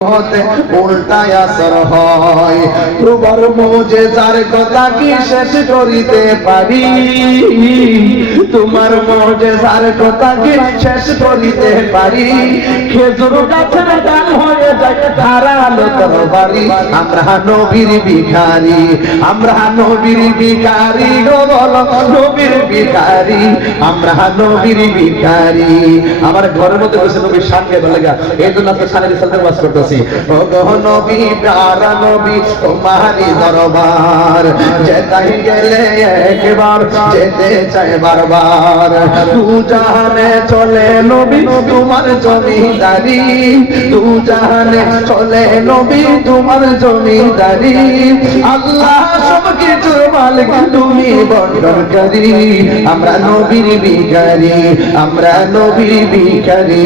হতে উল্টায় আসর হয়। তোমার মুজিজার কথা কি শেষ করিতে পারি? তোমার মুজিজার কথা কি শেষ করিতে পারি? খেজুর গাছের ডাল হয়ে যায় ধারালো তরবারি। আমরা নবীর ভিখারি, আমরা নবীর ভিখারি গো বলো নবীর ভিখারি, আমরা নবীর ভিখারি। আমার ঘরের মধ্যে বসে নবীর সামনে বলেগা, এই জন্য তো সানের সাথে বাস করতেছি। ও গো নবী প্যারা নবী তোমারই দরবার যেতাই গেলে একবার যেতে চাই বারবার। তু জাহানে চলে নবী তোমার জমিদারি, তু জাহানে চলে নবী তোমার জমিদারি। আল্লাহ সব কিছুর মালিক তুমি বন্টনকারী। আমরা নবীর ভিখারি, আমরা নবীর ভিখারি।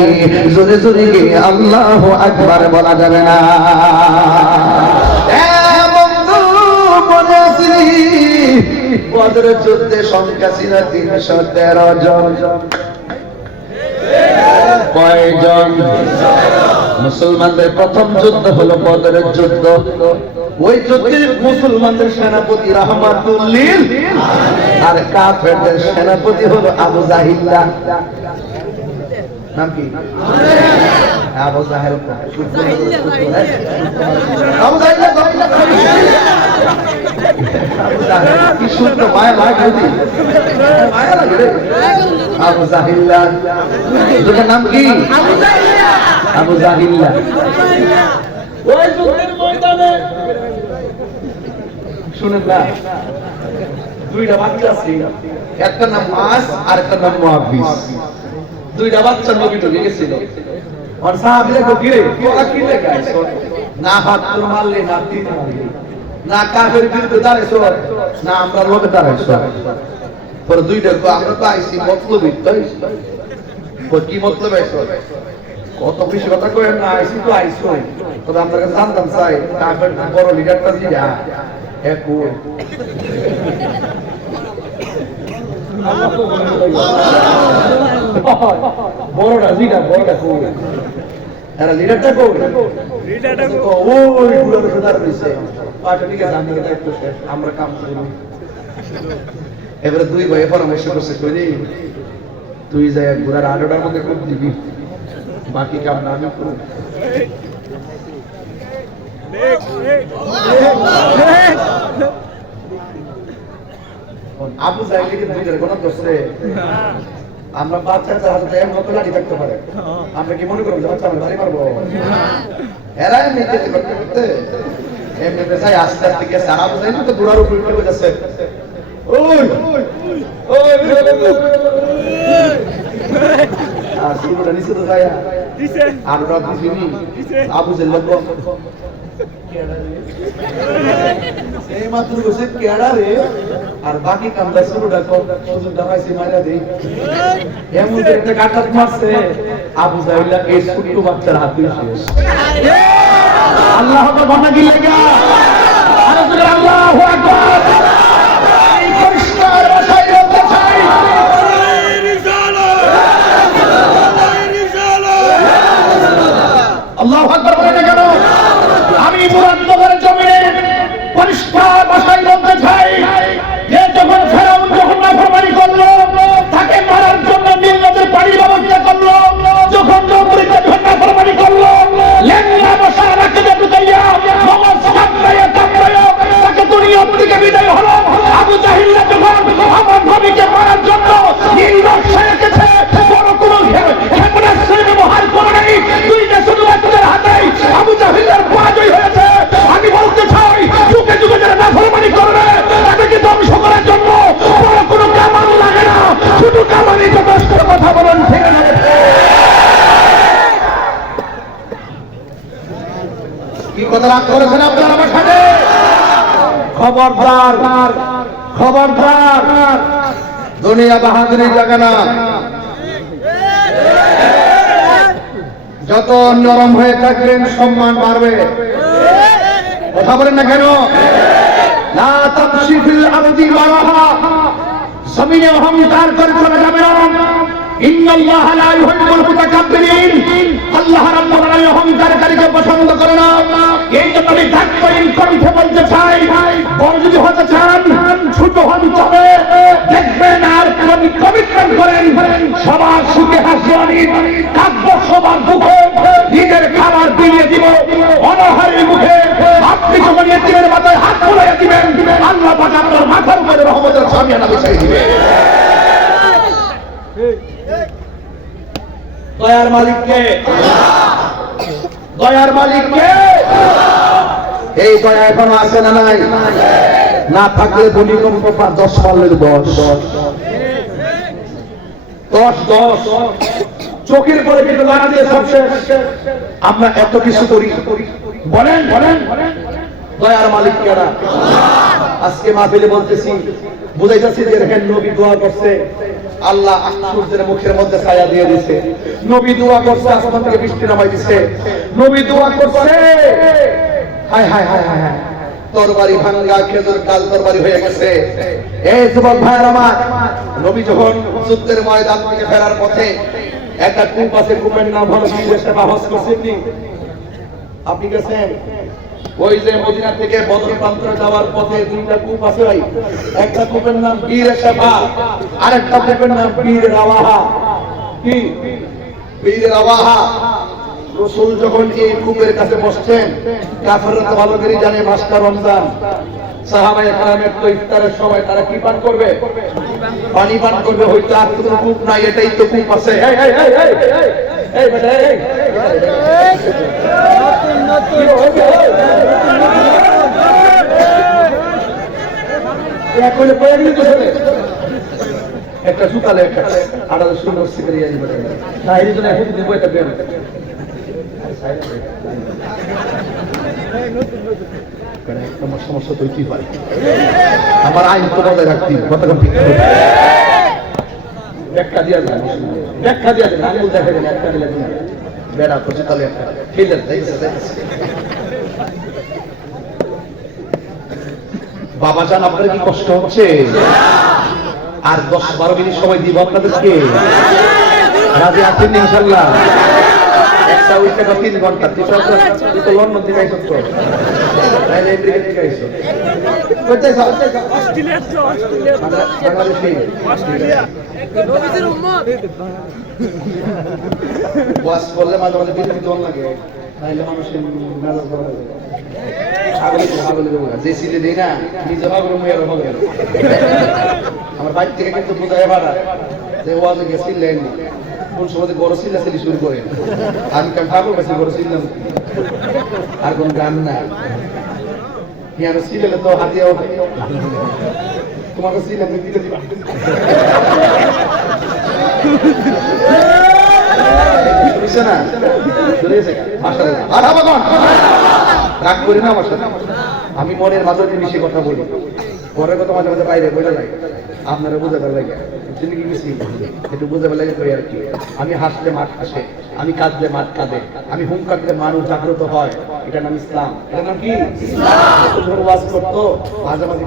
জোরে জোরে গে আল্লাহু আকবার বলা যাবে না। বদর যুদ্ধে সংখ্যা ছিল ৩১৩ জন। কয়জন? মুসলমানদের প্রথম যুদ্ধ হলো বদরের যুদ্ধ। ওই যুদ্ধে মুসলমানদের সেনাপতি রাহমাতুল লিল আর কাফেরদের সেনাপতি হলো আবু জাহিল্লা। নাম কি? আবু জাহেল। আবু জাহিল্লা কি সুন্দর মায়া লাগে, মায়া লাগে রে। আবু জাহিল্লা, এটার নাম কি? আবু জাহিল্লা। ওই যুদ্ধের ময়দানে শুনেন না, দুইটা বাচ্চা ছিল, একটা নাম মাস আর একটা নাম মুআবিস। দুইটা বাচ্চা নবী তো গেছিল। আর সাহাবীরা গিরে ওরা কি লেখাইছো? না হাত মারলে, না তিন মারলে, না কাফের বিরুদ্ধে দাঁড়াইছো, না আমরা লোকে দাঁড়াইছো। পরে দুইটা আমরা তো আইছি মতলবই তো। কি মতলব আইছো? কত বেশি কথা কই না, আইছি তো আইছো। তবে আমরা কাছে জানতাম চাই কাফের বড় লিডারটা দিরা একু বড়টা জিটা বড়টা কই এরা লিডারটা কই? লিডারটা ওই গুলোর সুদার দিছে পার্টিকে জানিয়ে দায়িত্ব শেষ, আমরা কাম করি। এবারে দুই ভাই পরামর্শ করছে, কই তুই যাই ঘোড়ার আড়োটার মধ্যে খুব দিবি, বাকি কাম না আমি করব। আবু জাহিলকে দুইটার কথা করছে। আমরা বাচ্চাদের হাতে এমন মতো লাঠি থাকতে পারে, আমরা কি মনে করব যে বাচ্চা আমরা বাড়ি মারবো? এরা এমনি করতে করতে এমনি যাই আস্তে আস্তে গেছে। আবু জাহিল তো ঘোড়ার উপর উঠে যাচ্ছে, ওই ওই আর শুরুটা নিচে তো যায় দিছে আর ওরা দিছিনি। আবু জাহিল বলল এই মাত্র বসে কেডা রে, আর বাকি কামটা শুরুটা সুযোগটা পাইছে মারা দেই। এমন একটা কাটাত মারছে আবু জাহিল এই ছোট্ট বাচ্চার হাত দিয়ে শেষ। আল্লাহ আকবার বলনা কি লাগা? আর সুবহান আল্লাহু আকবার। এই পরিষ্কার ভাষায় বলতে চাই, আল্লাহু আকবার বলে কেন? আমি মুরাদনগরের জমিনে পরিষ্কার ভাষায় বলতে চাই যে যখন ফেরাউন যখন নাফরমানি করলো, তাকে মারার জন্য নীল নদের পানির ব্যবস্থা করলো, যখন নমরুদ নাফরমানি করলো, লেঙ্গা বসা রাখতে ঢুকাইয়া মগজ কামড়াইয়া কামড়াইয়া তাকে দুনিয়া থেকে বিদায় হলো। আবু জাহিল যখন আমার নবীকে মারার জন্য নীল নকশা এঁকেছে, বড় কোনো ক্ষেপণাস্ত্র ব্যবহার করে নাই, দুইটা শুধু একজনের হাতেই আবু জাহিলের পরাজয় হয়েছে। আমি বলতে চাই যুগে যুগে যারা নাফরমানি করবে তাদেরকে ধ্বংস করার জন্য বড় কোনো কামান লাগে না, শুধু কামানই যথেষ্ট। কথা বলেন ঠিক আছে? কি কথা রাগ করেছেন আপনারা আমার সাথে? খবরদার, খবরদার, দুনিয়া বাহাদুরি জায়গা না। যত নরম হয়ে থাকবেন সম্মান বাড়বে। কথা বলেন না কেন? লা তামশি ফিল আরদি মারাহা, জমিনে অহংকার করে চলে যাবে না। ইন্নাল্লাহা লা ইউহিব্বুল মুতাকাব্বিরিন, আল্লাহ রাব্বুল আলামিন অহংকারকারীকে পছন্দ করে আমি ধাক্কাহীন কণ্ঠে বলতে চাই, বড় যদি হতে চান ছোট হন, তবে দেখবেন আর কমিটমেন্ট করেন সবার সুখে হাসি থাকবো, সবার দুঃখে নিজের খাবার বিলিয়ে দিব। অনাহারের মুখে আপনি যখন এতিমের মাথায় হাত বুলাইয়া দিবেন, আল্লাহ পাক আপনার মাথার উপরে রহমতের ছামিয়ানা বিছাই দিবে। দয়ার মালিককে, দয়ার মালিককে। এই দয়া এখনো আছে না নাই? না থাকলে ভূমিকম্প 10 পারলের 10 চোখের পরে কিন্তু লাগা দিয়ে সব শেষ। আমরা এত কিছু করি, বলেন বলেন দয়ার মালিক কারা? আজকে মাহফিলে বলতেছি, বুঝাইতেছি যে দেখেন নবী দোয়া করছে, আল্লাহ সূর্যের মুখের মধ্যে ছায়া দিয়ে দিছে। নবী দোয়া করছে, আসমান থেকে বৃষ্টি নামাই দিছে। নবী দোয়া করছে, হায় হায় হায় হায় হায়, তরবারি ভাঙ্গা খেজুর ডাল তরবারি হয়ে গেছে। এই যুবক ভাইয়ের আমার, নবী যখন যুদ্ধের ময়দান থেকে ফেরার পথে একটা কূপ আছে, কূপের নাম হলো বীর সেবা। হজ করছেন আপনি? গেছেন? ওই যে মদিনা থেকে বদর প্রান্তরে যাওয়ার পথে 2টা কূপ আছে ভাই। একটা কূপের নাম বীর সেবা, আরেকটা কূপের নাম বীর রাওয়াহা। কি বীর রাওয়াহা? রাসূল যখন এই কূপের কাছে বসছেন, কাফেররা তো ভালো করে জানে মাসটা রমজান। সাহাবায়ে কেরামের তো ইফতারের সময় তারা কি পান করবে? পানি পান করবে। হয়তো আর কোনো কূপ নাই, এটাই তো কূপ আছে। এই এই এই এই এই বেটা, এই একটা সুতালে একটা আড়ালে সুন্দর শিকারি আসবে না, এই জন্য এখন দেবো একটা বের সমস্যা তো কি পারে। আমার আইন তো বজায় রাখতে কতক্ষণ ঠিক ব্যাখ্যা দিয়া যায়, ব্যাখ্যা দিয়া যায়, আঙুল দেখা যায় একটা দিলে বেড়া করছে তাহলে একটা খেলে বাবা জান আপনার কি কষ্ট হচ্ছে? আর 10-12 মিনিট সময় দিব আপনাদেরকে। রাজি আছেন ইনশাআল্লাহ? একটা উইকে 3 ঘন্টা। তুই তো লন্ডন থেকে আইছো তো, তাইলে আমেরিকা থেকে আইছো। কোথায় যাও? অস্ট্রেলিয়া তো, অস্ট্রেলিয়া বাংলাদেশে, অস্ট্রেলিয়া নবীদের উম্মত। ওয়াজ করলে মাঝে মাঝে বিরক্তি দন লাগে, তাইলে মানুষের মেজাজ গরম হয়ে যায়। যে সিলে দেই না নিজে ভাবলে মুয়ের হবে। আমার বাইক থেকে কিন্তু বোঝায় ভাড়া যে ওয়াজে গেছিলেন কোন সময় বড় সিল্লা সিলি শুরু করে। আমি কেন ঠাকুর কাছে বড় সিল্লাম, আর কোন গান না। ইয়ার সিলেলে তো হাতিয়া ওঠে, তোমাকে সিলে দিতে দিবা। শুনছে না? শুনেছে? মাশাআল্লাহ। আর বাবা রাগ করি না আমার সাথে, আমি মনের মাঝে মিশে কথা বলি। পরের কথা মাঝে মাঝে বাইরে বলে নাই, আপনারা বুঝাতে লাগে একটু বুঝাতে লাগে আর কি। আমি হাসলে মাঠ হাসে, আমি কাঁদলে মাঠ কাঁদে, আমি হুঙ্কার দিলে মানুষ জাগ্রত হয়। এটার নাম ইসলাম। এটার নাম কি? ওয়াজ করতো মাঝে মাঝে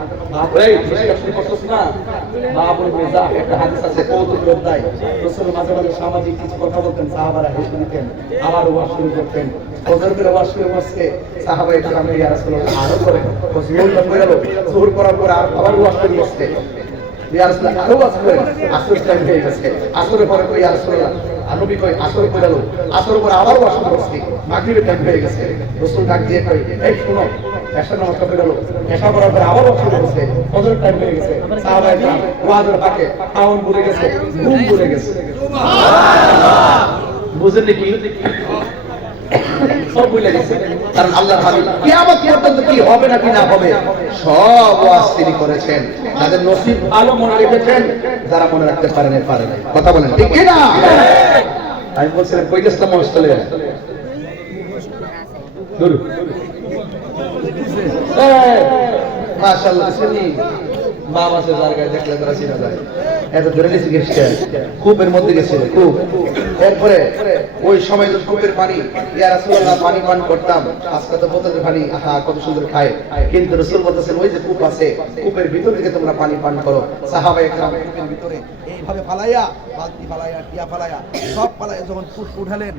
একটা হাদিস আছে, কৌতুকের অধ্যায়। রাসূল মাঝে মাঝে সামাজিক কিছু কথা বলতেন, সাহাবারা হেসে দিতেন, আবার ওয়াজ শুরু করতেন। ফজরের ওয়াজ শুরু করছে, সাহাবায়ে কেরাম ইয়া রাসূলুল্লাহ আরো করেন, ফজর হয়ে গেল, যোহর করার পরে আবার ওয়াজ শুরু করছে, ইয়া রাসূলুল্লাহ আরো ওয়াজ করেন। আসর টাইম হয়ে গেছে, আসরের পরে কই ইয়া রাসূলুল্লাহ, নবী কই আসর করে গেল, আসরের পরে আবার ওয়াজ শুরু করছে, মাগরিবের টাইম হয়ে গেছে। রাসূল ডাক দিয়ে কই, এই শুনো, এশার নামাজ পড়ে গেল, এশা করার পরে আবার ওয়াজ শুরু করছে, ফজরের টাইম হয়ে গেছে। সাহাবায়ে কেরাম ওয়াজের ফাঁকে খাওন ভুলে গেছে, ঘুম ভুলে গেছে। সুবহানাল্লাহ। বুঝেন নাকি? সব ভুলে গেছে, কারণ আল্লাহর হাবিব কিয়ামত পর্যন্ত কি হবে না কি না হবে সব ওয়াজ তিনি করেছেন। যাদের নসিব ভালো মনে রেখেছেন, যারা মনে রাখতে পারেন পারেন। কথা বলেন ঠিক কি না? আমি বলছিলাম কই গেছিলাম মহস্তলে, দূর মাশাআল্লাহ শুনি মা বাসে জায়গায় দেখলে তারা চিনা যায়। এত ধরে নিয়েছি গেছে, কূপের মধ্যে গেছিল কূপ। এরপরে ওই সময় তো কূপের পানি, ইয়া রাসূলুল্লাহ পানি পান করতাম, আজকে তো বোতলের পানি, আহা কত সুন্দর খায়। কিন্তু রাসূল বলতেছেন ওই যে কূপ আছে, কূপের ভিতর থেকে তোমরা পানি পান করো। সাহাবায়ে কেরাম কূপের ভিতরে এইভাবে ফালাইয়া, বালতি ফালাইয়া, টিয়া ফালাইয়া, সব ফালাইয়া যখন কূপ উঠালেন,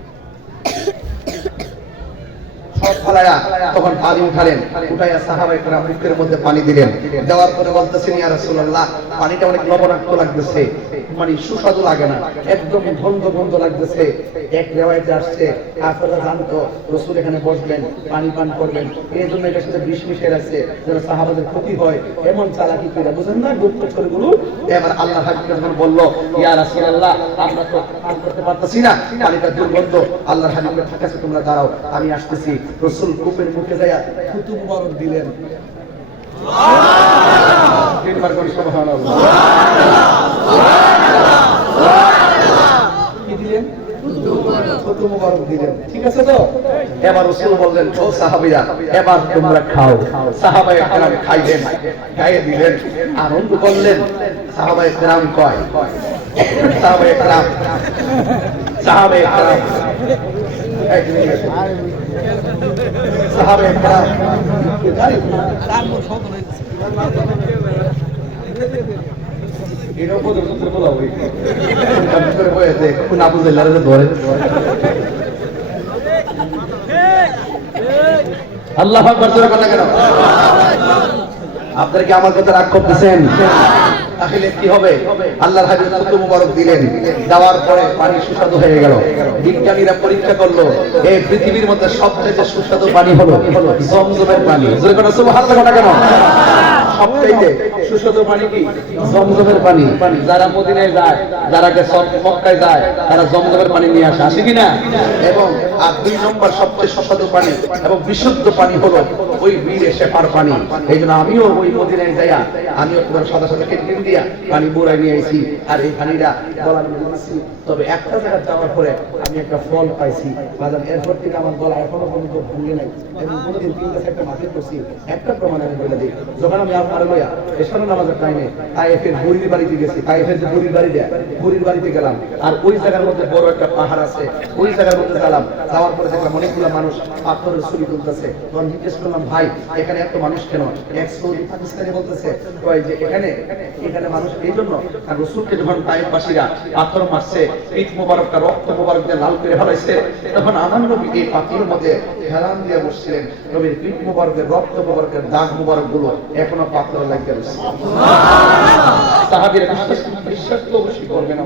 সব ফলায়া তখন পানি উঠালেন, উঠাইয়া সাহাবায়ে কেরাম মুখের মধ্যে পানি দিলেন। দেওয়ার পরে বলতেছেন, ইয়া রাসূলুল্লাহ, পানিটা অনেক লবণাক্ত লাগতেছে, মানে সুস্বাদু লাগে না, একদম গন্ধ গন্ধ লাগতেছে। এক রিওয়ায়াতে আসছে আপনারা জানতো রাসূল এখানে বসবেন, পানি পান করবেন, এই জন্য এটার সাথে বিষ মিশে আছে, যেন সাহাবাদের ক্ষতি হয়, এমন চালাকি করে, বুঝেন না গুপ্তচরগুলো। এবার আল্লাহ হাবিব যখন বলল, ইয়া রাসূলুল্লাহ, আমরা তো পান করতে পারতেছি না, পানিটা দুর্গন্ধ, আল্লাহর হাবিবের কাছে তোমরা দাঁড়াও, আমি আসতেছি। রাসূল কূপের মুখে যায়া থুতু মুবারক দিলেন। সুবহানাল্লাহ, তিনবার করে সুবহানাল্লাহ। কি দিলেন? থুতু মুবারক দিলেন, ঠিক আছে তো? এবার রাসূল বললেন, ও সাহাবীরা, এবার তোমরা খাও। সাহাবায়ে কেরাম খাইলেন, খাইয়ে দিলেন, আনন্দ করলেন। সাহাবায়ে কেরাম কয়, সাহাবায়ে কেরাম সাহাবায়ে কেরাম আল্লাহ আকবার, জোরে কথা কেন? আপনারা কি আমার কথা রাগ করতেছেন? আসলে কি হবে? আল্লাহর হাবিব থুতু মুবারক দিলেন, দেওয়ার পরে পানি সুস্বাদু হয়ে গেল। বিজ্ঞানীরা পরীক্ষা করলো, এই পৃথিবীর মধ্যে সবচেয়ে সুস্বাদু পানি হলো জমজমের পানি। জোরে কথা সুবহানাল্লাহ কেন? সবচেয়ে সুস্বাদু পানি কি? জমজমের পানি। যারা মদিনায় যায়, যারা মক্কায় যায়, তারা জমজমের পানি নিয়ে আসে, আসে কিনা? এবং আর 2 নম্বর সবচেয়ে সুস্বাদু পানি এবং বিশুদ্ধ পানি হলো ওই বীরে শেফার পানি। এই জন্য আমিও ওই মদিনায় যাইয়া আমিও তোমার সাদা সাদা কেটে দিয়া পানি বুড়াই নিয়ে আইছি, আর এই পানিটা গলা নিয়েছি। তবে একটা জায়গা যাওয়ার পরে আমি একটা ফল পাইছি বাজার, এরপর থেকে আমার গলা এখনো পর্যন্ত ভুলে নাই, এবং কোনোদিন 3-4টা মাঠে করছি। একটা প্রমাণ আমি বলে দিই, যখন আমি আমার লইয়া এশার নামাজের টাইমে তায়েফের বুড়ির বাড়িতে গেছি, তায়েফের যে বুড়ির বাড়ি দেয়, বুড়ির বাড়িতে গেলাম, আর ওই জায়গার মধ্যে বড় একটা পাহাড় আছে, ওই জায়গার মধ্যে গেলাম। যাওয়ার পরে দেখলাম অনেকগুলো মানুষ পাথরের ছবি তুলতেছে। তখন জিজ্ঞেস করলাম, ভাই এখানে এত মানুষ কেন? এক সৌদি পাকিস্তানি বলতেছে, কয় যে এখানে মানুষ এই জন্য, আর রাসূলকে যখন তায়েফবাসীরা পাথর মারছে, পিঠ মোবারকটা রক্ত মোবারক দিয়ে লাল করে ফেলাইছে, তখন আমার নবী এই পাথরের মধ্যে হেলান দিয়ে বসছিলেন। নবীর পিঠ মোবারকের রক্ত মোবারকের দাগ মোবারক গুলো এখনো পাথর লাগিয়ে রয়েছে। সাহাবীরা বিশ্বাস তো অবশ্যই করবে না।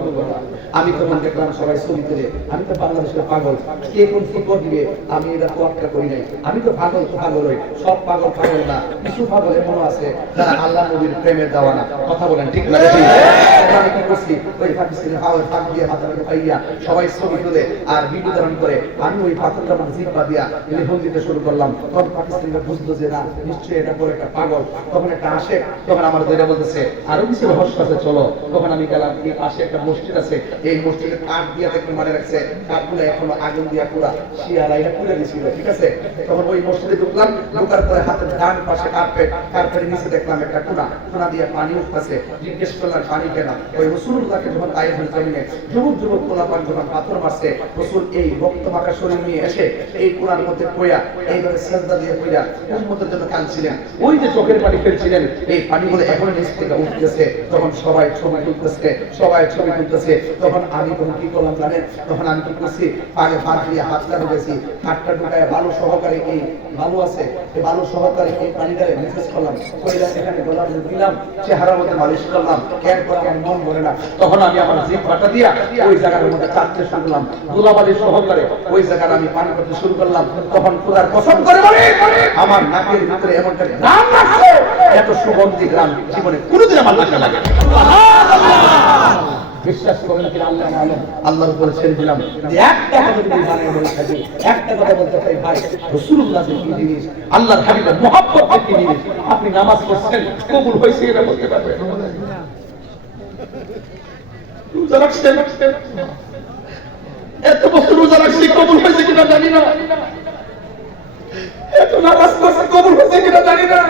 আমি তখন দেখলাম সবাই ছবি তুলে, আমি তো বাংলাদেশের পাগল, কে কোন ফুটবল দিবে আমি এটা তোয়াক্কা করি নাই। আমি তো পাগল তো পাগল হই, সব পাগল পাগল না, কিছু পাগল এমন আছে যারা আল্লাহ নবীর প্রেমের দেওয়ানা। কথা বলেন ঠিক না? আমি কি করছি, ওই পাকিস্তানি হাওয়ার ফাঁক দিয়ে পাথরকে পাইয়া সবাই ছবি তুলে আর ভিডিও ধারণ করে, আমি ওই পাথরটা আমার জিহ্বা দিয়া লেখন দিতে শুরু করলাম। তখন পাকিস্তানিরা বুঝলো যে না, নিশ্চয়ই এটা করে একটা পাগল। তখন একটা আসে, তখন আমার দৈরা বলতেছে আরো কিছু রহস্য আছে, চলো। তখন আমি গেলাম, এই পাশে একটা মসজিদ আছে, এই মসজিদের কাঠ দিয়ে দেখতে মানে রাখছে, কাঠগুলো এখনো আগুন দিয়া পুরা শিয়ারা এটা পুড়ে দিয়েছিল, ঠিক আছে? তখন ওই মসজিদে ঢুকলাম, ঢোকার পরে হাতের ডান পাশে কার্পেটের নিচে দেখলাম একটা কোনা দিয়ে পানি উঠতেছে। জিজ্ঞেস করলাম পানি কেন? ওই রাসূলুল্লাহকে যখন তায়েফের জমিনে যুবক যুবক পোলাপান যখন পাথর মারছে, রাসূল এই রক্ত মাখা শরীর নিয়ে এসে এই কোনার মধ্যে পয়া এইভাবে সিজদা দিয়ে পয়া উম্মতের জন্য কাঁদছিলেন। ওই যে চোখের পানি ফেলছিলেন, এই পানিগুলো এখন নিচ থেকে উঠতেছে। তখন সবাই ছবি তুলতেছে। তখন আমি তখন কি করলাম জানেন? তখন আমি কি করছি, পায়ে হাত দিয়ে হাতটা ঢুকেছি, হাতটা ঢুকায় বালু সহকারে, এই বালু আছে, এই বালু সহকারে এই পানিটারে মেসেজ করলাম, কইলাম এখানে গোলাপ দিলাম, চেহারার মধ্যে মালিশ করলাম। এরপর আমার মন ভরে না, তখন আমি আমার জিহ্বাটা দিয়া ওই জায়গার মধ্যে চাটতে শুরু করলাম, গোলাবালি সহকারে ওই জায়গাটা আমি পানি করতে শুরু করলাম। তখন খোদার কসম করে বলি, আমার নাকের ভিতরে এমন একটা গ্রাম লাগছে, এত সুগন্ধি গ্রাম জীবনে কোনোদিন আমার নাকে লাগে। বিশ্বাস করেন কিনা আল্লাহ আলম, আল্লাহর উপরে ছেড়ে দিলাম। একটা কথা যদি বানায় বলে থাকি, একটা কথা বলতে চাই ভাই, রাসূলুল্লাহ কি জিনিস, আল্লাহর হাবিবের মহব্বত কি জিনিস। আপনি নামাজ পড়ছেন, কবুল হয়েছে এটা বলতে পারবেন? রোজা রাখছেন, এত বছর রোজা রাখছি, কবুল হয়েছে কিনা জানি না। এত নামাজ পড়ছি, কবুল হয়েছে কিনা জানি না।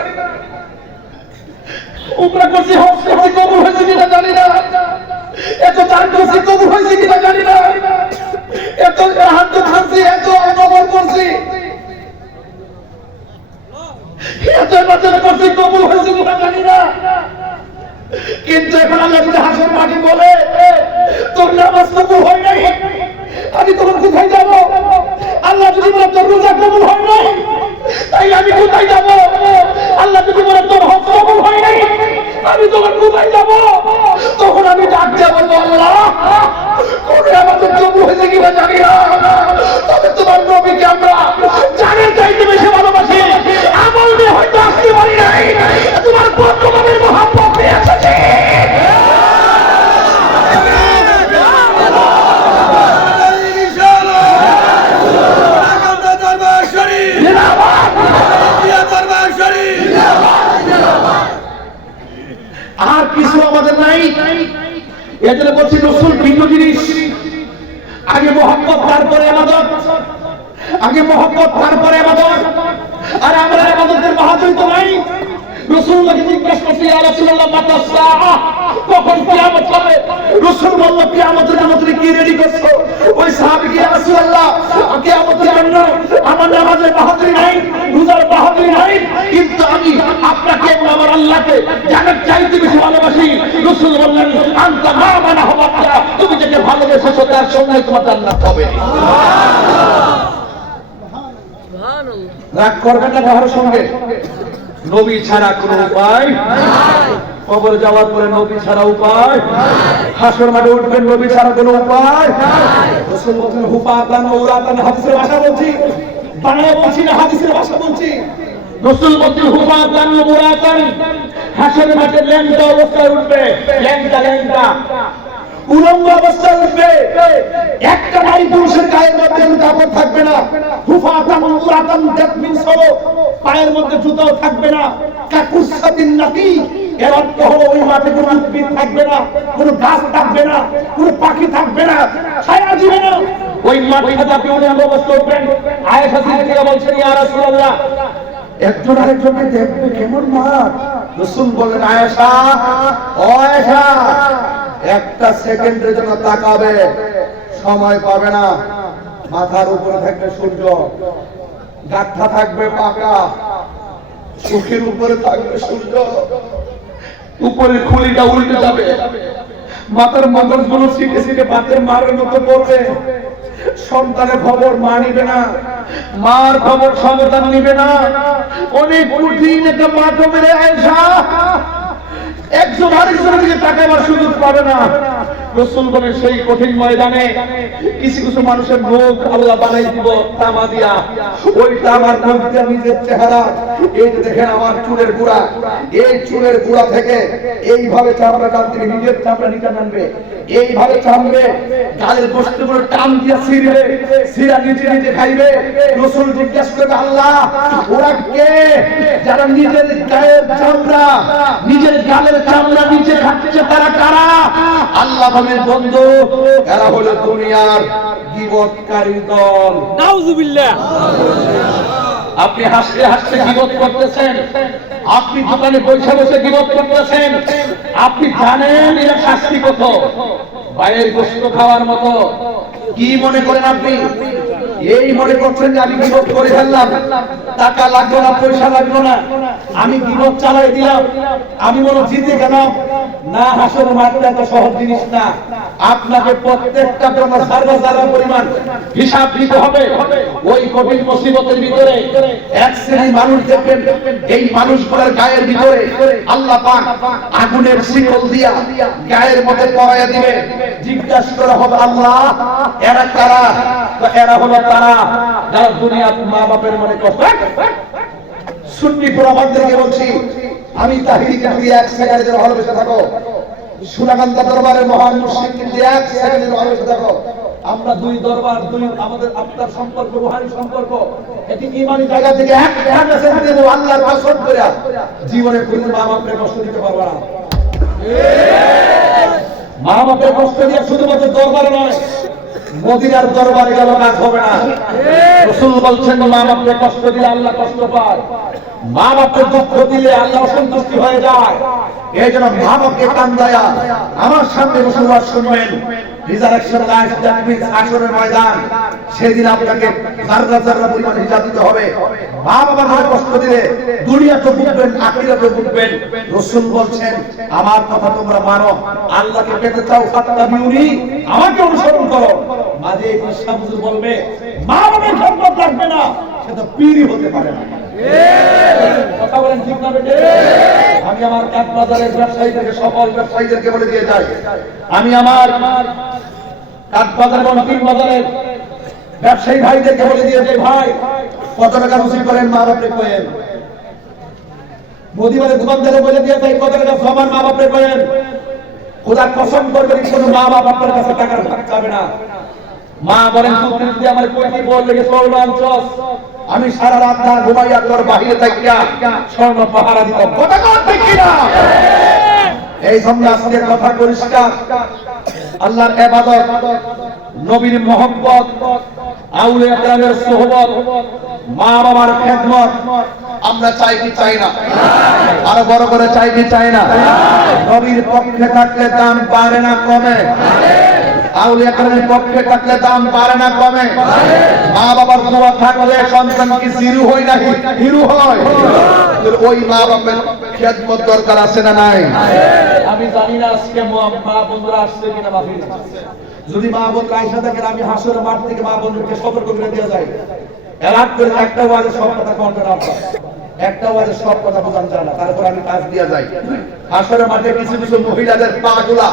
উমরা করছি, হজ করছি, কবুল হয়েছে কিনা জানি না। এত দান করছি, কবুল হয়েছে কিনা জানি না। এত হাত খাচ্ছি, এত নবর করছি, এত ইবাদত করছি, কবুল হয়েছে কিনা জানি না। কিন্তু এখন আল্লাহ যদি হাসর মাটি বলে তোর নামাজ কবুল হয় নাই, আমি তখন কোথায় যাবো? আল্লাহ যদি বলে তোর রোজা কবুল হয় নাই, তাইলে আমি কোথায় যাব? আল্লাহ যদি বলে তোর হজ কবুল হয় নাই, আমি তখন কোথায় যাব? তখন আমি ডাক যাব, আল্লাহ কোন আমাদের কবুল হয়েছে কিনা জানি না, তবে তোমার নবীকে আমরা জানের চাইতে বেশি ভালোবাসি। আমল দিয়ে হয়তো আসতে পারি নাই, তোমার বর্তমানের মহাব্বত নিয়ে এসেছি। আর কিছু আমাদের নাই। এদের বলছি রসুল ভিন্ন জিনিস। আগে মোহাম্মদ, তারপরে ইবাদত। আগে মোহাম্মদ, তারপরে ইবাদত। আর আমরা ইবাদতের মাহাতুই তো নাই। রাসূলুল্লাহকে জিজ্ঞাসা করছি, ইয়া রাসূলুল্লাহ মাতা সাআহ, কখন কিয়ামত হবে? রাসূল বলল, কিয়ামতের জন্য তুমি কি রেডি করছো? ওই সাহাবী কি, ইয়া রাসূলুল্লাহ কিয়ামতের জন্য আমার নামাজের বাহাদুরি নাই, রোজার বাহাদুরি নাই, কিন্তু আমি আপনাকে এবং আমার আল্লাহকে জান্নাত চাইতে বেশি ভালোবাসি। রাসূল বললেন, আনতা মা মানা হাবাতা, তুমি যাকে ভালোবেসেছো তার সঙ্গে তোমার জান্নাত হবে। রাগ করবেন না কারোর সঙ্গে। নবী ছাড়া কোনো উপায় নাই। কবর যাওয়ার পরে নবী ছাড়া উপায় নাই। হাসর মাঠে উঠবেন নবী ছাড়া কোনো উপায় নাই। রাসূল বলেন, হুফাতান উরাতান, হাদিসের ভাষা বলছি, বাংলা বলছি না, হাদিসের ভাষা বলছি। রাসূল বলেন, হুফাতান উরাতান, হাসর মাঠে ল্যাংটা অবস্থায় উঠবে, ল্যাংটা ল্যাংটা উলঙ্গ অবস্থায় উঠবে। একটা নারী পুরুষের গায়ের মধ্যে কাপড় থাকবে না। হুফাতান উরাতান, দ্যাট মিন্স হলো পায়ের মধ্যে জুতাও থাকবে না। কাকুসাতিন নাতি, এর অর্থ হলো ওই মাঠে কোনো উদ্ভিদ থাকবে না, কোনো গাছ থাকবে না, কোনো পাখি থাকবে না, ছায়া দিবে না। ওই মাঠে আপনি উলঙ্গ অবস্থায় উঠবেন। আয়েশা সিদ্দিকা বলছেন, ইয়া রাসূলুল্লাহ একজন আরেকজনকে দেখবে কেমন মাঠ? রাসূল বলেন, আয়েশা ও আয়েশা, একটা সেকেন্ডের জন্য তাকাবে, সময় পাবে না। মাথার উপরে থাকবে সূর্য, গাঁথা থাকবে পাকা, চোখের উপরে থাকবে সূর্য, উপরে খুলিটা উল্টে যাবে, মাথার মগজগুলো ছিটে ছিটে পাতের মারের মতো পড়বে। সন্তানের খবর মা নিবে না, মার খবর সন্তান নিবে না। অনেক কঠিন একটা মাঠ মেরে আয়েশা একজন আরেকজনের দিকে তাকাবার সুযোগ পাবে না। রাসূল বলেন, সেই কঠিন ময়দানে কিছু কিছু মানুষের মুখ আল্লাহ বানাই দিব তামা দিয়া। ওই তামার মধ্যে নিজের চেহারা, এই যে দেখেন আমার চুলের গুড়া, এই চুলের গুড়া থেকে এইভাবে চামড়া টানবে, নিজের চামড়া নিচে টানবে, এইভাবে টানবে, গালের গোশতগুলো টান দিয়ে ছিঁড়বে, ছিঁড়া নিচে নিচে খাইবে। রাসূল জিজ্ঞাসা করবে, আল্লাহ ওরা কে যারা নিজের গায়ের চামড়া, নিজের গালের চামড়া নিচে খাচ্ছে, তারা কারা? আল্লাহ বলেন, বন্ধু এরা হলো দুনিয়ার গীবতকারী দল। নাউযুবিল্লাহ। আপনি হাসতে হাসতে গীবত করতেছেন, আপনি দোকানে বসে বসে গীবত করতেছেন, আপনি জানেন এর শাস্তি কত। বাইরের গোশত খাওয়ার মতো কি মনে করেন আপনি? এই মনে করছেন যে আমি গীবত করে ফেললাম, টাকা লাগলো না, পয়সা লাগলো না, আমি গীবত চালাই দিলাম, আমি মনে জিতে গেলাম। না, হাসর মারতে এত সহজ জিনিস না। আপনাকে প্রত্যেকটা জন্য সার্বসারা পরিমাণ হিসাব দিতে হবে। ওই কঠিন মুসিবতের ভিতরে এক শ্রেণী মানুষ দেখবেন, এই মানুষগুলোর গায়ের ভিতরে আল্লাহ পাক আগুনের শিকল দিয়া গায়ের মধ্যে পরাইয়া দিবে। জিজ্ঞাসা করা হবে, আল্লাহ এরা কারা? এরা হলো তারা যারা দুনিয়ার মা বাপের মনে কষ্ট। সুন্নি প্রবাদদেরকে বলছি, আমি তাহিরিকে তুই এক সেকেন্ডের ভালোবেসে থাকো, সুনাকান্দা দরবারের মহান মুর্শিদ কিন্তু এক সেকেন্ডের ভালোবেসে থাকো। আমরা দুই দরবার, দুই আমাদের আত্মার সম্পর্ক, রূহানি সম্পর্ক, এটি ঈমানি জায়গা থেকে একটা মেসেজ দিয়ে দেব, আল্লাহর কসম করে জীবনে কোনো মা বাপের কষ্ট দিতে পারবো না। মা বাপের কষ্ট দিয়ে শুধুমাত্র দরবারে নয়, মদিনার দরবারে গেল কাজ হবে না। রাসূল বলছেন, মা বাপকে কষ্ট দিলে আল্লাহ কষ্ট পায়, মা বাপকে দুঃখ দিলে আল্লাহ অসন্তুষ্টি হয়ে যায়। এই জন্য মা বাপকে কান্দায়া আমার সামনে বসে শুনবেন। রিজারেকশন লাইফ দ্যাট মিন্স হাসরের ময়দান, সেদিন আপনাকে যাররা যাররা পরিমাণ হিসাব দিতে হবে। মা বাবার মনে কষ্ট দিলে দুনিয়াতে ভুগবেন, আখিরাতে ভুগবেন। রাসূল বলছেন, আমার কথা তোমরা মানো, আল্লাহকে পেতে চাও ফাত্তাবিউনি, আমাকে অনুসরণ করো। মাঝে ঈশা হুজুর বলবে মা বাবার খেদমত রাখবে না, সে তো পীরই হতে পারে না। কথা বলেন ঠিক না বেটে? আমি আমার ক্যাম্প বাজারের ব্যবসায়ীদেরকে, সকল ব্যবসায়ীদেরকে বলে দিয়ে যাই, আমি আমার কাঠ বাজার এবং তিন বাজারের ব্যবসায়ী ভাইদেরকে বলে দিয়ে যাই, ভাই কত টাকা রুজি করেন মা বাপরে কয়েন। মোদিবারের দোকানদারে বলে দিয়ে যাই, কত টাকা সমান মা বাপরে কয়েন। খোদা কসম করবেন কোন মা বাপ আপনার কাছে টাকার ভাগ চাবে না। মা বলেন তুই যদি আমার কইটি বল লেগে সর্বাঞ্চস, আমি সারা রাত না ঘুমাইয়া তোর বাহিরে থাকিয়া স্বর্ণ পাহারা দিতাম। কথা কথা ঠিক না? এই জন্য আজকে কথা পরিষ্কার, আল্লাহর ইবাদত, নবীর মহব্বত, আউলিয়া কেরামের সোহবত, মা বাবার খেদমত আমরা চাই কি চাই না? আরো বড় করে চাই কি চাই না? নবীর পক্ষে থাকলে দাম বাড়ে না কমে? আউলিয়া কেরামের পক্ষে থাকলে দাম বাড়ে না কমে? মা বাবার দোয়া থাকলে সন্তান কি জিরু হয় না হিরু হয়? ওই মা বাবার খেদমত দরকার আছে না নাই? আমি জানি না আজকে মা বন্ধুরা আসছে কিনা মাহফিলে। যদি মা বন্ধুরা আইসা থাকেন, আমি হাসরের মাঠ থেকে মা বন্ধুকে সতর্ক করে দেওয়া যায়, এলাক করে একটা ওয়াজে সব কথা কন্ট্রোল রাখবা, একটা ওয়াজে সব কথা বোঝান যায় না, তারপর আমি কাজ দিয়া যাই। হাসরের মাঠে কিছু কিছু মহিলাদের পা গুলা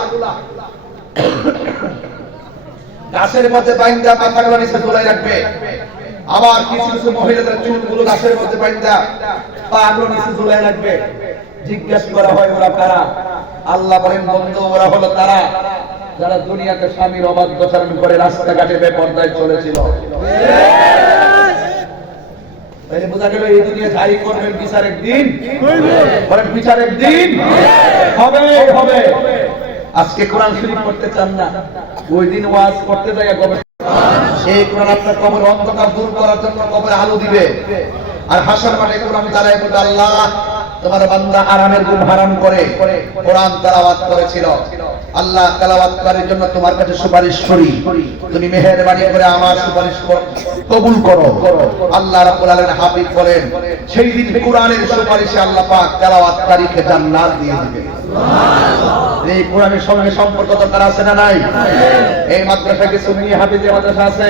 গাছের মধ্যে বাইন্দা মাথাগুলো নিচে ঝুলাই রাখবে, আবার কিছু কিছু মহিলাদের চুলগুলো গাছের মধ্যে বাইন্দা পা গুলো নিচে ঝুলাই রাখবে। জিজ্ঞেস করা হয় ওরা কারা? আল্লাহ বলেন বন্ধু, ওরা হলো তারা যারা দুনিয়াতে স্বামীর অবাধ্যচারণ করে রাস্তাঘাটে বেপরদায় চলেছিল। তাহলে বোঝা গেল এই দুনিয়া জারি করবেন বিচারের দিন, বলেন বিচারের দিন হবে হবে। আজকে কোরআন শরীফ পড়তে চান না, ওই দিন ওয়াজ করতে যায় কবর, এই কোরআন আপনার কবর অন্ধকার দূর করার জন্য কবরে আলো দিবে। আর হাসর মাঠে কোরআন দাঁড়ায় বলবে, আল্লাহ তোমার বান্দা আরামের ঘুম হারাম করে কোরআন তেলাওয়াত করেছিল, আল্লাহ তেলাওয়াতকারীর জন্য তোমার কাছে সুপারিশ করি, তুমি মেহেরবানি করে আমার সুপারিশ কবুল করো। আল্লাহ রাব্বুল আলামিন হাবিব বলেন, সেই দিন কোরআনের সুপারিশে আল্লাহ পাক তেলাওয়াতকারীকে জান্নাত দিয়ে দিবেন। সুবহানাল্লাহ। এই কোরআনের সঙ্গে সম্পর্ক দরকার আছে না নাই? এই মাদ্রাসায় কি সুন্নি হাফেজি মাদ্রাসা আছে?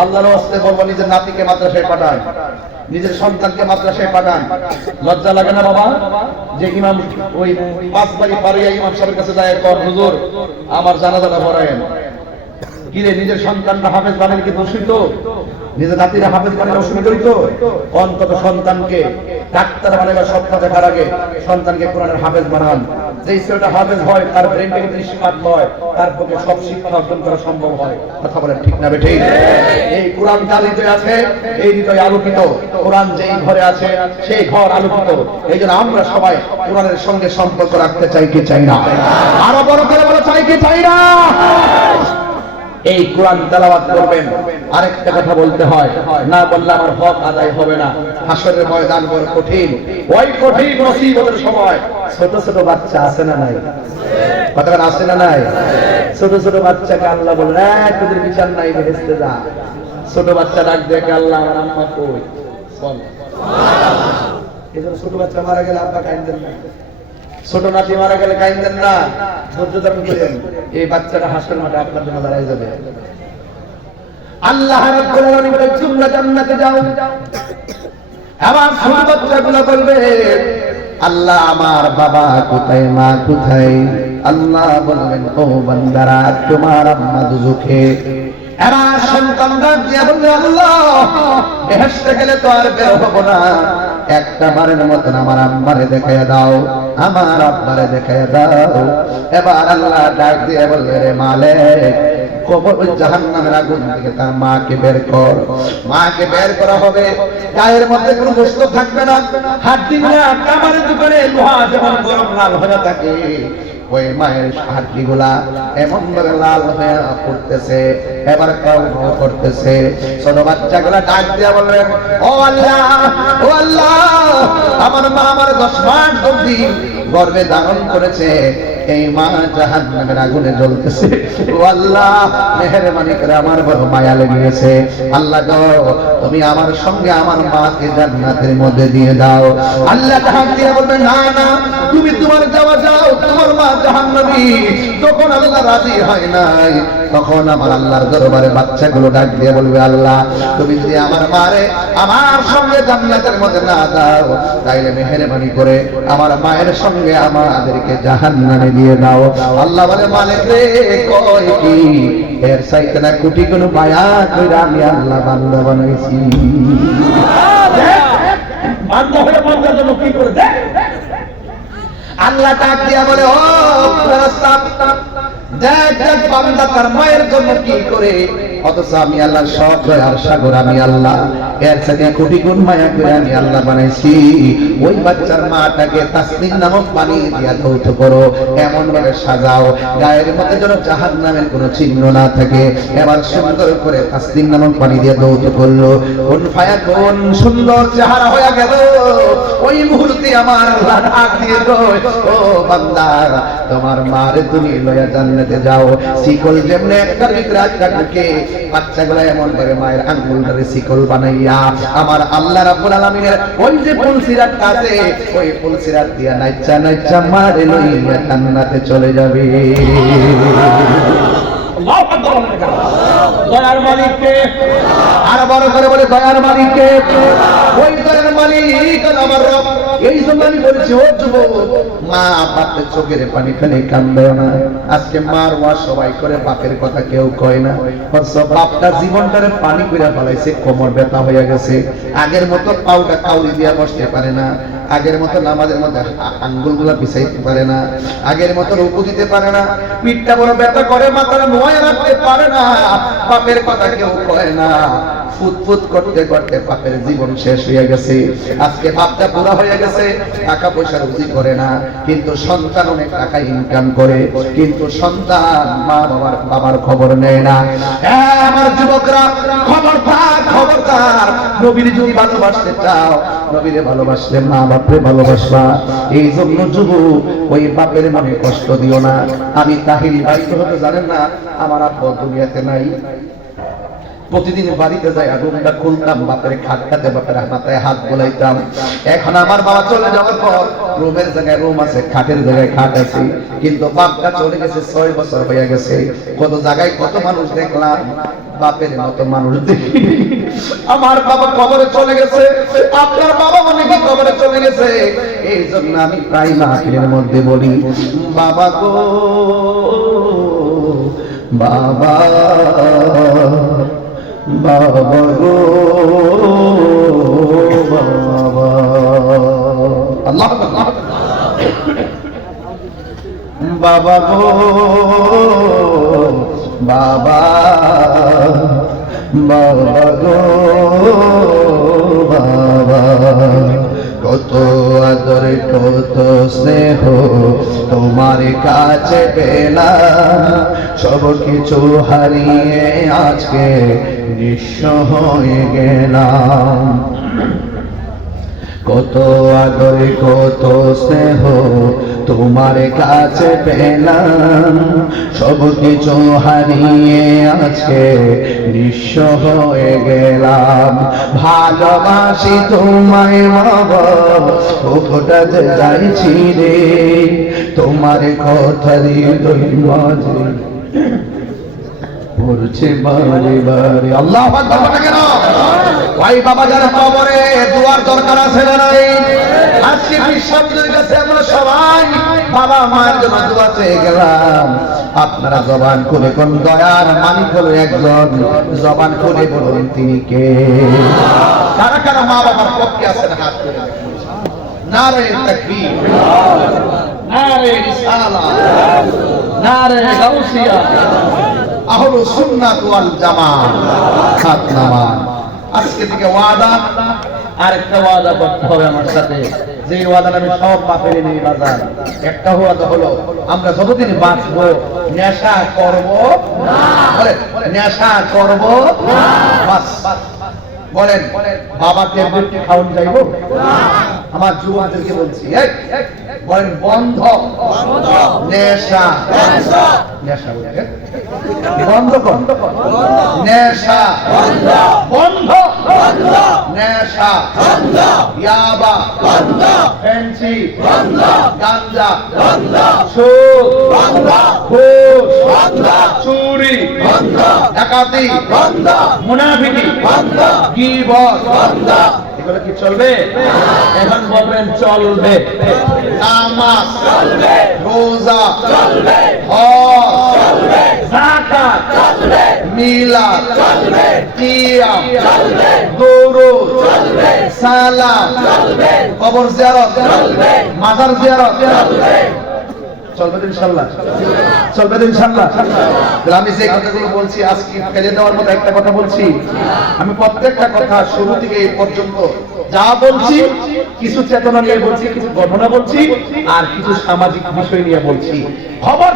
আল্লাহর ওয়াস্তে বলবো নিজের নাতিকে মাদ্রাসায় পাঠান, নিজের সন্তানকে মাদ্রাসায় পাঠান। লজ্জা লাগে না বাবা যে ইমাম ওই 5 বাড়ি পারিয়া ইমাম সাহেবের কাছে যায়, কর হুজুর আমার জানাজাটা পড়ায়েন। কি রে, নিজের সন্তানটা হাফেজ বানালে কি দোষিত? নিজের নাতিরা হাফেজ বানালে অসুবিধা? অন্তত সন্তানকে ডাক্তার বানাবার স্বপ্ন দেখার আগে সন্তানকে কোরআনের হাফেজ বানান। যে ছেলেটা হাফেজ হয় তার ব্রেন থেকে নিষ্পাত হয়, তার পক্ষে সব শিক্ষা অর্জন করা সম্ভব হয়। কথা বলেন ঠিক না বেঠিক? এই কোরআন যার হৃদয়ে আছে, এই হৃদয় আলোকিত। কোরআন যেই ঘরে আছে সেই ঘর আলোকিত। এই জন্য আমরা সবাই কোরআনের সঙ্গে সম্পর্ক রাখতে চাই কি চাই না? আরো বড় করে বলো, চাই কি চাই না? এই কোরআন তেলাওয়াত করবেন। আরেকটা কথা বলতে হয়, না বললে আমার হক আদায় হবে না। হাসরের ময়দান বড় কঠিন, ওই কঠিন মুসিবতের সময় ছোট ছোট বাচ্চা আছে না নাই? কথা আছে না নাই? ছোট ছোট বাচ্চাকে আল্লাহ বলেন, তোদের বিচার নাই, বেহেশতে যা। ছোট বাচ্চা ডাক দেখে, আল্লাহ আমার আম্মা কই? বল সুবহানাল্লাহ। এই ছোট বাচ্চা মারা গেলে আব্বা কাঁদেন না, ছোট নাতি মারা গেলে কাঁদেন না, ধৈর্য ধারণ করেন। এই বাচ্চাটা হাসরের মাঠে আপনার জন্য দাঁড়ায় যাবে। আল্লাহ রাব্বুল আলামিন বলেন, তোমরা জান্নাতে যাও। আমার ছোট বাচ্চাগুলো বলবে, আল্লাহ আমার বাবা কোথায়, মা কোথায়? আল্লাহ বলবেন, ও বান্দারা তোমার আম্মা দুজখে। এবার সন্তানরা দিয়ে বলবে, আল্লাহ বেহেশতে গেলে তো আর বের হবো না, একটা বারের মতন আমার আম্মারে দেখাইয়া দাও, আমার আব্বারে দেখাইয়া দাও। এবার আল্লাহ ডাক দিয়ে বলবে, রে মালিক কবর জাহান্নামের আগুন থেকে তার মাকে বের কর। মাকে বের করা হবে, গায়ের মধ্যে কোনো গোশত থাকবে না, হাড্ডি না, কামারের দোকানে লোহা যেমন গরম লাল হয়ে থাকে, ওই মায়ের হাড্ডি গুলা এমন ভাবে লাল হয়ে পড়তেছে। এবার কাউকে করতেছে, ছোট বাচ্চাগুলা ডাক দিয়া বলবেন, ও আল্লাহ, ও আল্লাহ, আমার মা আমার 10 মাস অবধি গর্ভে ধারণ করেছে, এই মা জাহান্নামের আগুনে জ্বলতেছে। ও আল্লাহ, মেহেরবানি করে আমার বড় মায়া লেগেছে। আল্লাহ গো, তুমি আমার সঙ্গে আমার মাকে জান্নাতের মধ্যে দিয়ে দাও। আল্লাহ ডাক দিয়ে বলবে, না না, তুমি তোমার যাওয়া যাও, তোমার মা জাহান্নামী। তখন আল্লাহ রাজি হয় নাই। তখন আমার আল্লাহর দরবারে বাচ্চাগুলো ডাক দিয়ে বলবে, আল্লাহ, তুমি যদি আমার মারে আমার সঙ্গে জান্নাতের মধ্যে না দাও, তাইলে মেহেরবানি করে আমার মায়ের সঙ্গে আমাদেরকে জাহান্নামে দিয়ে দাও। আল্লাহ বলে, মালিক রে, কয় কি এর চাইতে না কোটি কোন মায়া কইরা আমি আল্লাহ বান্দা বানাইছি। বান্দা হয়ে বান্দার জন্য কি করে দেখ। আল্লাহ ডাক দিয়া বলে, ও ফেরেশতা, দেখ দেখ বান্দা তার মায়ের জন্য কি করে। অথচ আমি আল্লাহ সব দয়ার সাগর, আমি আল্লাহ এর সাথে কোটি গুণ মায়া করে আমি আল্লাহ বানাইছি। ওই বাচ্চার মাটাকে তাসনিম নামক পানি দিয়া ধৌত করো, এমন ভাবে সাজাও গায়ের মধ্যে যেন জাহান্নামের কোনো চিহ্ন না থাকে। এবার সুন্দর করে তাসনিম নামক পানি দিয়ে ধৌত করলো। কোন ফায়া কোন সুন্দর চেহারা হয়ে গেল। ওই মুহূর্তে আমার আল্লাহ ডাক দিয়ে কয়, ও বান্দা, তোমার মারে তুমি লয়া জান্নাতে যাও। শিকল যেমনে একটার ভিতরে একটা ঢুকে, বাচ্চাগুলা এমন করে মায়ের আঙ্গুলটারে শিকল বানাইয়া আমার আল্লাহ রাব্বুল আলামিনের ওই যে পুলসিরাত আছে, ওই পুলসিরাত দিয়া নাইচা নাইচা মারে লইয়া জান্নাতে চলে যাবে। আল্লাহু আকবার। দয়ার মালিককে আর বড় করে বলে, দয়ার মালিককে। ওই দয়ার মালিক আমার রব। এই জন্য আমি বলছি, ও যুবক, মা বাপের চোখের পানি ফেলে কান্দে না। আজকে মার ওয়া সবাই করে, বাপের কথা কেউ কয় না। অথচ বাপটা জীবনটারে পানি করে ফেলাইছে, কোমর ব্যথা হয়ে গেছে। আগের মতো পাউটা কাউরি দিয়া বসতে পারে না। আগের মতো নামাজের মধ্যে আঙ্গুলগুলা বিছাইতে পারে না। আগের মতো রুকু দিতে পারে না। পিঠটা বড় ব্যথা করে, মাথাটা নোয়া রাখতে পারে না। বাপের কথা কেউ কয় না। ফুটফুট করতে করতে বাপের জীবন শেষ হয়ে গেছে। আজকে বাপটা পুরা হয়ে গেছে, টাকা পয়সা রুজি করে না, কিন্তু সন্তান অনেক টাকা ইনকাম করে, কিন্তু সন্তান মা বাবার খবর নেয় না। আমার যুবকরা, খবরদার খবরদার, নবীর যদি ভালোবাসতে চাও, নবীরে ভালোবাসলে মা বাপরে ভালোবাসবা। এই জন্য যুবক, ওই বাপের মনে কষ্ট দিও না। আমি তাহিরি ভাই তো হতে জানেন না, আমার আব্বা দুনিয়াতে নাই। প্রতিদিন বাড়িতে যাই, রুমটা খুলতাম, বাপের খাটটাতে বাপের মাথায় হাত বোলাইতাম। এখন আমার বাবা চলে যাওয়ার পর রুমের জায়গায় রুম আছে, খাটের জায়গায় খাট আছে, কিন্তু বাপটা চলে গেছে, 6 বছর হয়ে গেছে। কত জায়গায় কত মানুষ দেখলাম, বাপের মতো মানুষ দেখি। আমার বাবা কবরে চলে গেছে, আপনার বাবা অনেকে কবরে চলে গেছে। এই জন্য আমি প্রায় মাহফিলের মধ্যে বলি, বাবা গো বাবা, বাবা গো বাবা। আল্লাহ বাবা গো বাবা, বাবা গো বাবা। কত আদর কত স্নেহ তোমার কাছে পেলাম, সব কিছু হারিয়ে আজকে নিঃস্ব হয়ে গেলাম। কত আদর কত স্নেহ তোমার কাছে পেলাম, সব কিছু হারিয়ে আজকে নিঃস্ব হয়ে গেলাম। ভালোবাসি তোমায় বাবা, ওটাতে যাইছি রে, তোমার কথা হৃদয় মাঝে পড়ছে বারে বারে। আল্লাহু আকবার। কেন ভাই বাবা যারা কবরে দুয়ার দরকার আছে না নাই? আজকে বিশ্ববিদ্যালয়ের কাছে আমরা সবাই বাবা মায়ের জন্য দোয়া চেয়ে গেলাম। আপনারা জবান খুলে কোন দয়ার মালিক হলো একজন, জবান খুলে বলুন তিনি কে? কারা কারা মা বাবার পক্ষে আছেন হাত তুলে দেখুন। নারে তাকবীর, নারে রিসালাত, নারে গাউসিয়া, আহলুস সুন্নাত ওয়াল জামাত। হাত নামান। আজকে থেকে ওয়াদা, আরেকটা ওয়াদা করতে হবে আমার সাথে, যে ওয়াদা আমি সব বাপের নেই বাজার। একটা ওয়াদা হলো, আমরা যতদিন বাঁচবো নেশা করব না। বলে নেশা করব না। বাস বলেন বাবা ট্যাবলেট খাওয়ান যাইব? আমার যুবকদেরকে বলছি, বলেন বন্ধ নেশা, নেশা বন্ধ কর, নেশা বন্ধ, নেশা ইয়াবা ফেন্সি গাঞ্জা সুদ ঘুষ চুরি ডাকাতি মুনাফিকি গীবত এগুলো কি চলবে? এখন বলবেন চলবে। নামাজ চলবে, রোজা চলবে, হজ চলবে, যাকাত চলবে, মিলাদ চলবে, কিয়াম চলবে, দুরূদ চলবে, সালাম চলবে, কবর জিয়ারত চলবে, মাজার জিয়ারত চলবে। চলবে ইনশাআল্লাহ, চলবে ইনশাআল্লাহ। আমি যে কথাগুলো বলছি আজকে ফেলে দেওয়ার মতো একটা কথা বলছি। আমি প্রত্যেকটা কথা শুরু থেকে এই পর্যন্ত যা বলছি কিছু চেতনা নিয়ে বলছি, কিছু ঘটনা বলছি, আর কিছু সামাজিক বিষয় নিয়ে বলছি। খবর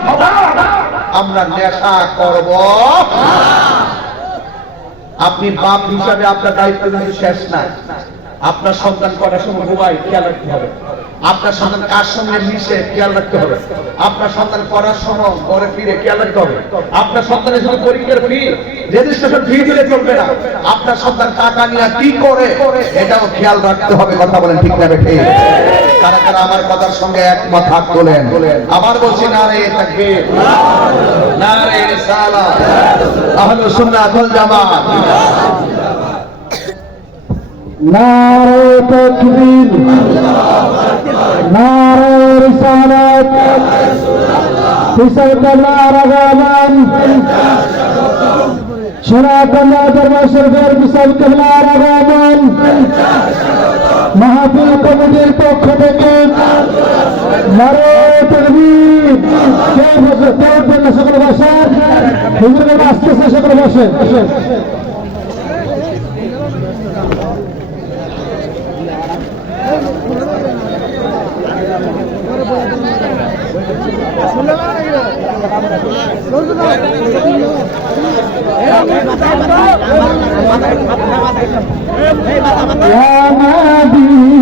আমরা নেশা করব। আপনি বাপ হিসাবে আপনার দায়িত্ব কিন্তু শেষ না। আপনার সন্তান কটার সময় ঘুমায় খেয়াল রাখতে হবে। আপনার সন্তান কার সঙ্গে মিশে খেয়াল রাখতে হবে। আপনার সন্তান পড়ার সময় ঘরে ফিরে খেয়াল রাখতে হবে। আপনার সন্তানের সঙ্গে পরীক্ষার ফি রেজিস্ট্রেশন ফি দিলে চলবে না। আপনার সন্তান টাকা নিয়ে কি করে এটাও খেয়াল রাখতে হবে। কথা বলেন ঠিক না বেঠিক? কারা কারা আমার কথার সঙ্গে একমত হাত তোলেন? আবার বলছি নারে তাকবীর, নারে রিসালাত, আহলুস সুন্নাহ ওয়াল জামাত। নারে তাকবীর, নারে রিসালাত, ফিসাইকাল্লাহ রাগামান, সনাতনা দরবার শরীফের ফিসাইকাল্লাহ রাগামান। মাহফিল কমিটির পক্ষ থেকে নারে তাকবীর। কেউ বসে, কেউ বললে সকলে বসেন। হুজুরের আসতেছে, সকলে বসেন। يا نبي